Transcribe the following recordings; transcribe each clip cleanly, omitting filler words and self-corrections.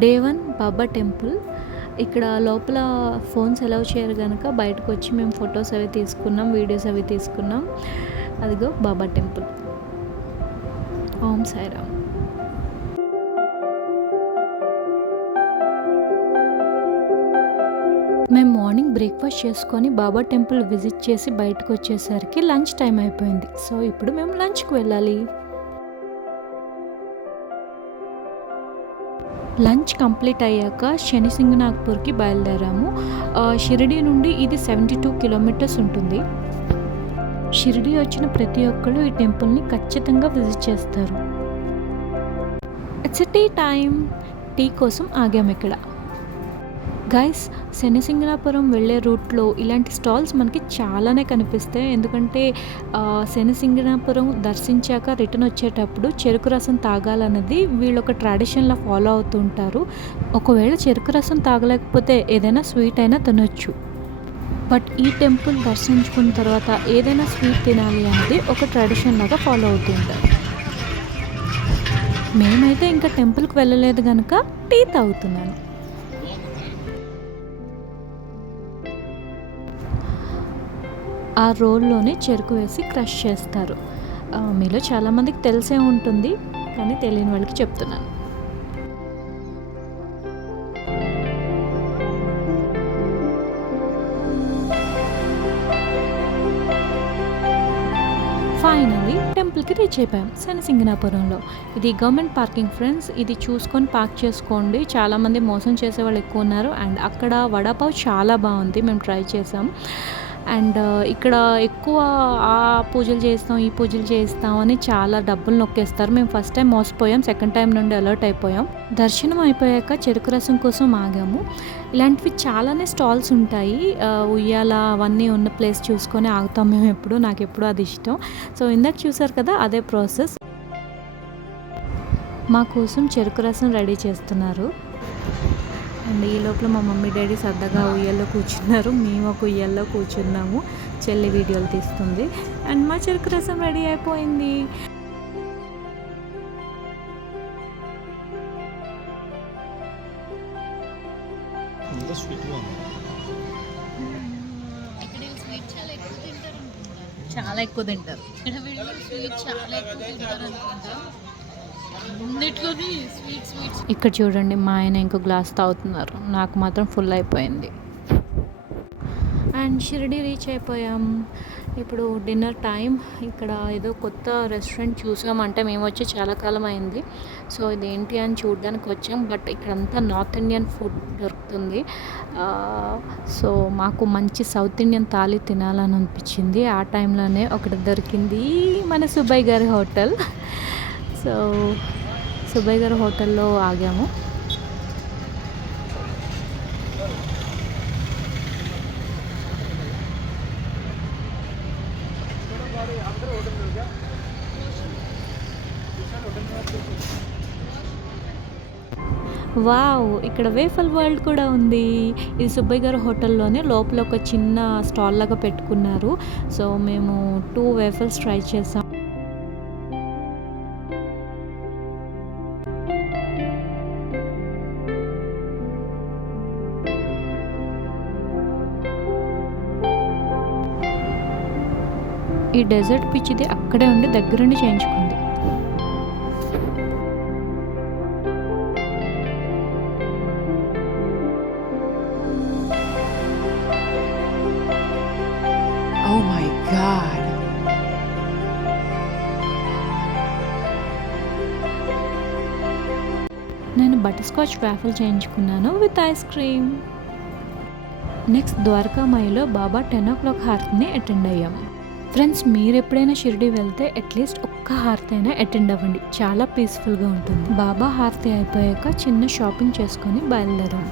Day 1 బాబా temple. ఇక్కడ లోపల phones allow చేయరు గనక బయటకొచ్చి మేము ఫొటోస్ అవి తీసుకున్నాం, వీడియోస్ అవి తీసుకున్నాం. అదిగో బాబా టెంపుల్. ఓం సాయిరామ్. మేము మార్నింగ్ బ్రేక్ఫాస్ట్ చేసుకొని బాబా టెంపుల్ విజిట్ చేసి బయటకు వచ్చేసరికి లంచ్ టైం అయిపోయింది. సో ఇప్పుడు మేము లంచ్కి వెళ్ళాలి. లంచ్ కంప్లీట్ అయ్యాక శనిసింగనాగ్పూర్కి బయలుదేరాము. షిరిడి నుండి ఇది 72 కిలోమీటర్స్ ఉంటుంది. షిరిడి వచ్చిన ప్రతి ఒక్కరు ఈ టెంపుల్ని ఖచ్చితంగా విజిట్ చేస్తారు. It's tea time. టీ కోసం ఆగాము ఇక్కడ. గైస్, శనిసింగనాపురం వెళ్ళే రూట్లో ఇలాంటి స్టాల్స్ మనకి చాలానే కనిపిస్తాయి. ఎందుకంటే శనిసింగనాపురం దర్శించాక రిటర్న్ వచ్చేటప్పుడు చెరుకు రసం తాగాలన్నది వీళ్ళు ఒక ట్రెడిషన్లా ఫాలో అవుతూ ఉంటారు. ఒకవేళ చెరుకు రసం తాగలేకపోతే ఏదైనా స్వీట్ అయినా తినొచ్చు. బట్ ఈ టెంపుల్ దర్శించుకున్న తర్వాత ఏదైనా స్వీట్ తినాలి అనేది ఒక ట్రెడిషన్ లాగా ఫాలో అవుతూ ఉంటారు. మేమైతే ఇంకా టెంపుల్కి వెళ్ళలేదు కనుక టీ తాగుతున్నాను. ఆ రోల్లోనే చెరుకు వేసి క్రష్ చేస్తారు. మీలో చాలామందికి తెలిసే ఉంటుంది, కానీ తెలియని వాళ్ళకి చెప్తున్నాను. ఫైనలీ టెంపుల్కి రీచ్ అయిపోయాం శనిసింగనాపురంలో. ఇది గవర్నమెంట్ పార్కింగ్ ఫ్రెండ్స్. ఇది చూసుకొని పార్క్ చేసుకోండి. చాలామంది మోసం చేసే వాళ్ళు ఎక్కువ ఉన్నారు. అండ్ అక్కడ వడాపావ్ చాలా బాగుంది, మేము ట్రై చేసాం. అండ్ ఇక్కడ ఎక్కువ ఆ పూజలు చేస్తాం, ఈ పూజలు చేస్తాం అని చాలా డబ్బులు నొక్కేస్తారు. మేము ఫస్ట్ టైం మోసపోయాం, సెకండ్ టైం నుండి అలర్ట్ అయిపోయాం. దర్శనం అయిపోయాక చెరుకు రసం కోసం ఆగాము. ఇలాంటివి చాలానే స్టాల్స్ ఉంటాయి. ఉయ్యాల అవన్నీ ఉన్న ప్లేస్ చూసుకొని ఆగుతాం మేము ఎప్పుడు. నాకు ఎప్పుడు అది ఇష్టం. సో ఇందాక చూసారు కదా, అదే ప్రాసెస్. మా కోసం చెరుకు రసం రెడీ చేస్తున్నారు. అండ్ ఈ లోపల మా మమ్మీ డాడీ సరదాగా ఉయ్యాల్లో కూర్చున్నారు. మేము ఒక ఉయ్యాల్లో కూర్చున్నాము. చెల్లి వీడియోలు తీస్తుంది. అండ్ మా చెరుకు రసం రెడీ అయిపోయింది. చాలా ఎక్కువ తింటారు. ఇక్కడ చూడండి, మా ఆయన ఇంకో గ్లాస్ తాగుతున్నారు. నాకు మాత్రం ఫుల్ అయిపోయింది. అండ్ షిరిడి రీచ్ అయిపోయాం. ఇప్పుడు డిన్నర్ టైం. ఇక్కడ ఏదో కొత్త రెస్టారెంట్ చూసామంటే మేము వచ్చి చాలా కాలం అయింది. సో ఇదేంటి అని చూడడానికి వచ్చాం. బట్ ఇక్కడంతా నార్త్ ఇండియన్ ఫుడ్ దొరుకుతుంది. సో మాకు మంచి సౌత్ ఇండియన్ థాలీ తినాలని అనిపించింది. ఆ టైంలోనే ఒకటి దొరికింది, మన సుబ్బయ్య గారి హోటల్. సో సుబ్బయ్య గారి హోటల్లో ఆగాము. వావ్, ఇక్కడ వేఫల్ వరల్డ్ కూడా ఉంది. ఇది సుబ్బయ్య గారి హోటల్లోనే లోపల ఒక చిన్న స్టాల్ లాగా పెట్టుకున్నారు. సో మేము 2 వేఫల్స్ ట్రై చేసాం. ఈ డెజర్ట్ పిచ్చిది అక్కడే ఉండి దగ్గరుండి చేయించుకుంది. Oh my God. నేను బటర్ స్కాచ్ వాఫల్ చేయించుకున్నాను విత్ ఐస్ క్రీమ్. నెక్స్ట్ ద్వారకామాయిలో బాబా 10 o'clock హారతిని అటెండ్ అయ్యాము. ఫ్రెండ్స్, మీరు ఎప్పుడైనా షిరిడి వెళ్తే అట్లీస్ట్ ఒక్క హారతి అయినా అటెండ్ అవ్వండి. చాలా పీస్ఫుల్గా ఉంటుంది. బాబా హారతి అయిపోయాక చిన్న షాపింగ్ చేసుకొని బయలుదేరాము.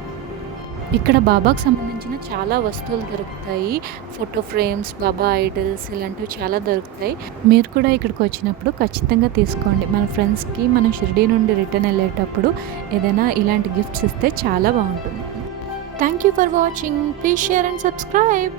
ఇక్కడ బాబాకు సంబంధించిన చాలా వస్తువులు దొరుకుతాయి. ఫోటో ఫ్రేమ్స్, బాబా ఐడల్స్, ఇలాంటివి చాలా దొరుకుతాయి. మీరు కూడా ఇక్కడికి వచ్చినప్పుడు ఖచ్చితంగా తీసుకోండి. మన ఫ్రెండ్స్కి మనం షిరిడి నుండి రిటర్న్ వెళ్ళేటప్పుడు ఏదైనా ఇలాంటి గిఫ్ట్స్ ఇస్తే చాలా బాగుంటుంది. Thank you for watching. Please share and subscribe.